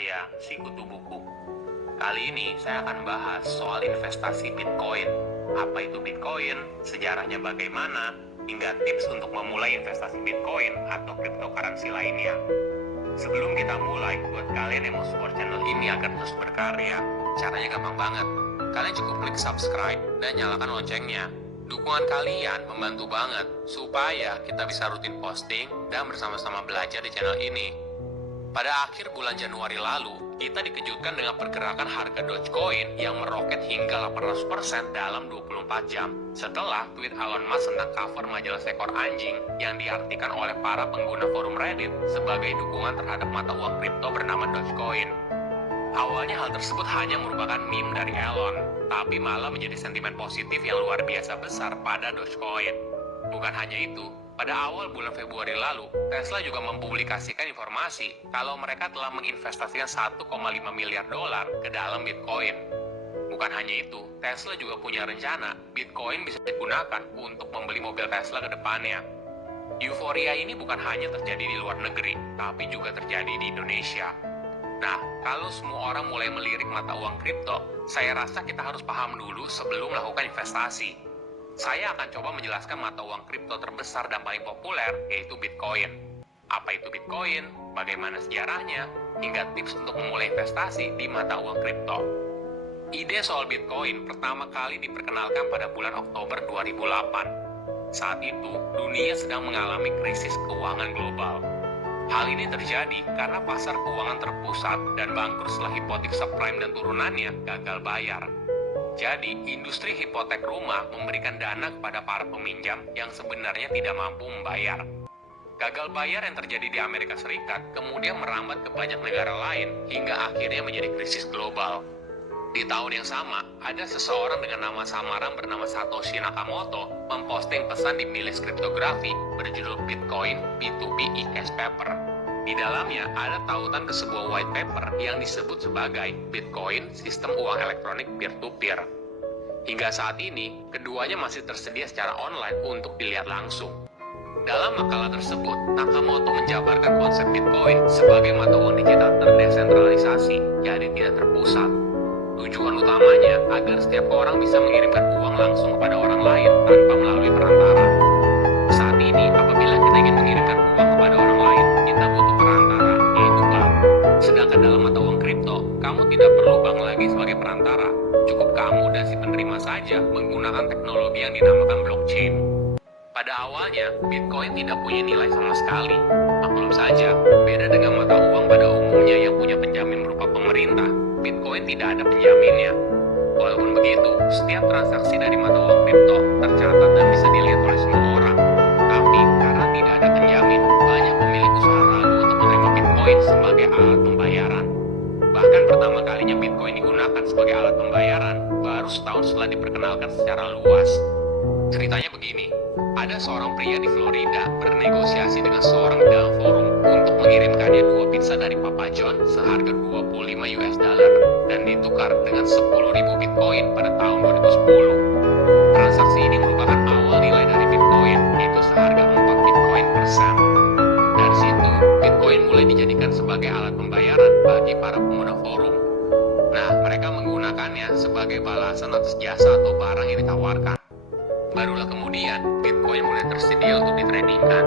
saya, Sikutu Buku. Kali ini saya akan bahas soal investasi Bitcoin. Apa itu Bitcoin, sejarahnya bagaimana, hingga tips untuk memulai investasi Bitcoin atau cryptocurrency lainnya. Sebelum kita mulai, buat kalian yang mau support channel ini agar terus berkarya, caranya gampang banget. Kalian cukup klik subscribe dan nyalakan loncengnya. Dukungan kalian membantu banget supaya kita bisa rutin posting dan bersama-sama belajar di channel ini. Pada akhir bulan Januari lalu, kita dikejutkan dengan pergerakan harga Dogecoin yang meroket hingga 800% dalam 24 jam. Setelah tweet Elon Musk tentang cover majalah seekor anjing yang diartikan oleh para pengguna forum Reddit sebagai dukungan terhadap mata uang kripto bernama Dogecoin. Awalnya hal tersebut hanya merupakan meme dari Elon, tapi malah menjadi sentimen positif yang luar biasa besar pada Dogecoin. Bukan hanya itu, pada awal bulan Februari lalu, Tesla juga mempublikasikan informasi kalau mereka telah menginvestasikan 1,5 miliar dolar ke dalam Bitcoin. Bukan hanya itu, Tesla juga punya rencana Bitcoin bisa digunakan untuk membeli mobil Tesla ke depannya. Euforia ini bukan hanya terjadi di luar negeri, tapi juga terjadi di Indonesia. Nah, kalau semua orang mulai melirik mata uang kripto, saya rasa kita harus paham dulu sebelum melakukan investasi. Saya akan coba menjelaskan mata uang kripto terbesar dan paling populer, yaitu Bitcoin. Apa itu Bitcoin, bagaimana sejarahnya, hingga tips untuk memulai investasi di mata uang kripto. Ide soal Bitcoin pertama kali diperkenalkan pada bulan Oktober 2008. Saat itu, dunia sedang mengalami krisis keuangan global. Hal ini terjadi karena pasar keuangan terpusat dan bangkrut setelah hipotek subprime dan turunannya gagal bayar. Jadi, industri hipotek rumah memberikan dana kepada para peminjam yang sebenarnya tidak mampu membayar. Gagal bayar yang terjadi di Amerika Serikat kemudian merambat ke banyak negara lain hingga akhirnya menjadi krisis global. Di tahun yang sama, ada seseorang dengan nama samaran bernama Satoshi Nakamoto memposting pesan di milis kriptografi berjudul Bitcoin P2P e-cash paper. Di dalamnya ada tautan ke sebuah white paper yang disebut sebagai Bitcoin Sistem Uang Elektronik Peer-to-Peer. Hingga saat ini, keduanya masih tersedia secara online untuk dilihat langsung. Dalam makalah tersebut, Nakamoto menjabarkan konsep Bitcoin sebagai mata uang digital terdesentralisasi, jadi tidak terpusat. Tujuan utamanya agar setiap orang bisa mengirimkan uang langsung kepada orang lain tanpa melalui perantara. Saat ini, apabila kita ingin mengirimkan uang kepada orang lain, kita butuh perantara, yaitu bank. Sedangkan dalam mata uang kripto, kamu tidak perlu bank lagi sebagai perantara. Cukup kamu dan si penerima saja menggunakan teknologi yang dinamakan blockchain. Pada awalnya, Bitcoin tidak punya nilai sama sekali. Maklum saja, beda dengan mata uang pada umumnya yang punya penjamin berupa pemerintah, Bitcoin tidak ada penjaminnya. Walaupun begitu, setiap transaksi dari mata uang kripto tercatat dan bisa dilihat oleh semua orang. Tapi karena tidak ada penjamin, banyak pemilik usaha ragu untuk menerima Bitcoin sebagai alat pembayaran. Bahkan pertama kalinya Bitcoin digunakan sebagai alat pembayaran baru setahun setelah diperkenalkan secara luas. Ceritanya begini, ada seorang pria di Florida bernegosiasi dengan seorang di dalam forum untuk mengirimkannya 2 pizza dari Papa John seharga 25 US dollar dan ditukar dengan 10.000 Bitcoin pada tahun 2010. Transaksi ini merupakan awal nilai dari Bitcoin, yaitu seharga 4 Bitcoin per sen. Dari situ, Bitcoin mulai dijadikan sebagai alat pembayaran bagi para pengguna forum. Nah, mereka menggunakannya sebagai balasan atas jasa atau barang yang ditawarkan. Barulah kemudian, Bitcoin mulai tersedia untuk ditradingkan.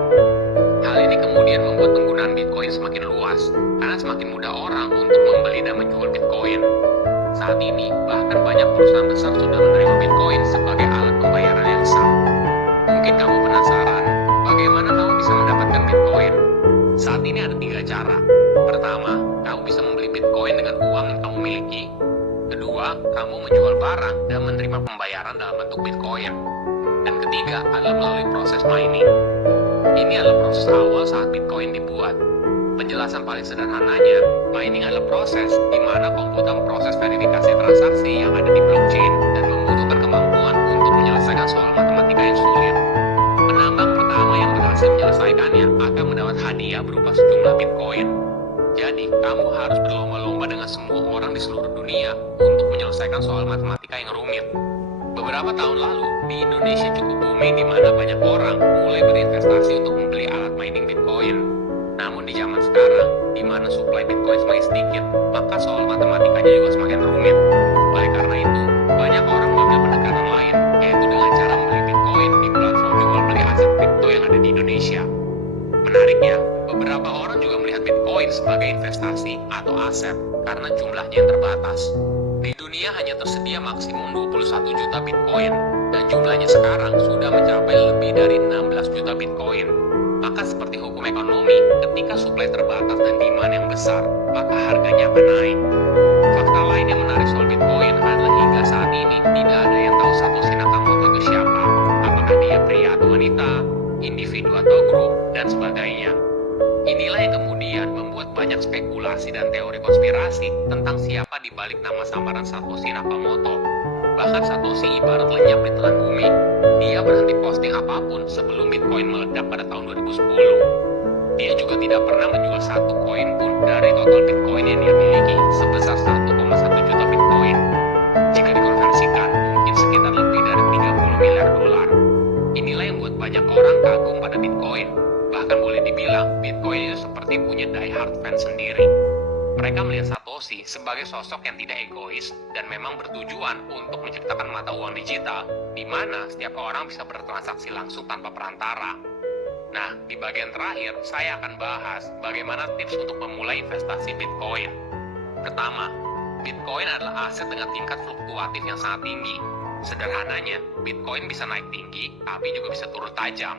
Hal ini kemudian membuat penggunaan Bitcoin semakin luas, karena semakin mudah orang untuk membeli dan menjual Bitcoin. Saat ini, bahkan banyak perusahaan besar sudah menerima Bitcoin sebagai alat pembayaran yang sah. Mungkin kamu penasaran, bagaimana kamu bisa mendapatkan Bitcoin? Saat ini ada 3 cara. Pertama, kamu bisa membeli Bitcoin dengan uang yang kamu miliki. Kedua, kamu menjual barang dan menerima pembayaran dalam bentuk Bitcoin. Dan ketiga adalah melalui proses mining. Ini adalah proses awal saat Bitcoin dibuat. Penjelasan paling sederhananya, mining adalah proses di mana komputer memproses verifikasi transaksi yang ada di blockchain dan membutuhkan kemampuan untuk menyelesaikan soal matematika yang sulit. Penambang pertama yang berhasil menyelesaikannya akan mendapat hadiah berupa sejumlah Bitcoin. Jadi, kamu harus berlomba-lomba dengan semua orang di seluruh dunia untuk menyelesaikan soal matematika yang rumit. Beberapa tahun lalu, di Indonesia cukup booming di mana banyak orang mulai berinvestasi untuk membeli alat mining Bitcoin. Namun di zaman sekarang, di di mana supply Bitcoin semakin sedikit, maka soal matematikanya juga semakin rumit. Oleh karena itu, banyak orang mengambil pendekatan lain, yaitu dengan cara membeli Bitcoin di platform jual beli aset kripto yang ada di Indonesia. Menariknya, beberapa orang juga melihat Bitcoin sebagai investasi atau aset karena jumlahnya yang terbatas. Di dunia hanya tersedia maksimum 21 juta Bitcoin, dan jumlahnya sekarang sudah mencapai lebih dari 16 juta Bitcoin. Maka seperti hukum ekonomi, ketika supply terbatas dan demand yang besar, maka harganya akan naik. Fakta lain yang menarik soal Bitcoin adalah hingga saat ini tidak ada yang tahu Satoshi Nakamoto itu siapa. Apakah dia pria atau wanita, individu atau grup, dan sebagainya. Inilah yang kemudian membuat banyak spekulasi dan teori konspirasi tentang siapa di balik nama samaran Satoshi Nakamoto. Bahkan Satoshi ibarat lenyap di telan bumi. Dia berhenti posting apapun sebelum Bitcoin meledak pada tahun 2010. Dia juga tidak pernah menjual satu koin pun dari total Bitcoin yang dia miliki sebesar 1,1 juta Bitcoin. Jika dikonversikan, mungkin sekitar lebih dari 30 miliar dolar. Inilah yang membuat banyak orang kagum pada Bitcoin. Bahkan boleh dibilang, Bitcoin itu seperti punya die-hard fans sendiri. Mereka melihat Satoshi sebagai sosok yang tidak egois dan memang bertujuan untuk menciptakan mata uang digital, di mana setiap orang bisa bertransaksi langsung tanpa perantara. Nah, di bagian terakhir, saya akan bahas bagaimana tips untuk memulai investasi Bitcoin. Pertama, Bitcoin adalah aset dengan tingkat fluktuatif yang sangat tinggi. Sederhananya, Bitcoin bisa naik tinggi, tapi juga bisa turun tajam.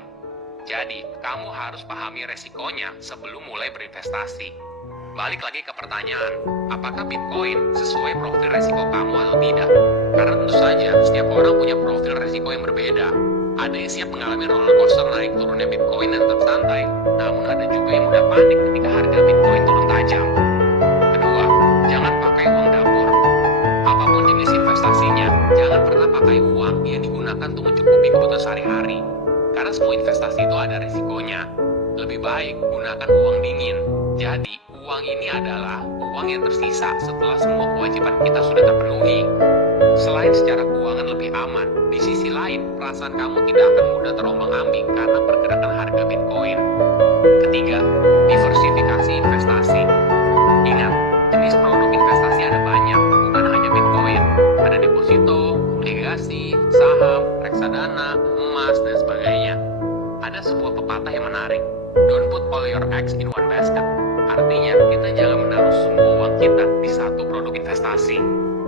Jadi, kamu harus pahami resikonya sebelum mulai berinvestasi. Balik lagi ke pertanyaan, apakah Bitcoin sesuai profil resiko kamu atau tidak? Karena tentu saja, setiap orang punya profil resiko yang berbeda. Ada yang siap mengalami roller coaster naik turunnya Bitcoin dan tetap santai, namun ada juga yang mudah panik ketika harga Bitcoin turun tajam. Kedua, jangan pakai uang dapur. Apapun jenis investasinya, jangan pernah pakai uang yang digunakan untuk mencukupi kebutuhan sehari-hari. Karena semua investasi itu ada risikonya. Lebih baik gunakan uang dingin. Jadi, uang ini adalah uang yang tersisa setelah semua kewajiban kita sudah terpenuhi. Selain secara keuangan lebih aman, di sisi lain, perasaan kamu tidak akan mudah terombang-ambing karena pergerakan harga Bitcoin. Ketiga, diversifikasi investasi. Ingat, jenis produk investasi ada banyak, bukan hanya Bitcoin. Ada deposito, obligasi, saham, reksadana, emas, dan sebagainya. Ada sebuah pepatah yang menarik. Don't put all your eggs in one basket. Artinya, kita jangan menaruh semua uang kita di satu produk investasi.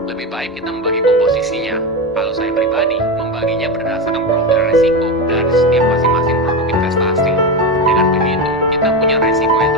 Lebih baik kita membagi komposisinya. Kalau saya pribadi, membaginya berdasarkan profil resiko dari setiap masing-masing produk investasi. Dengan begitu, kita punya resiko yang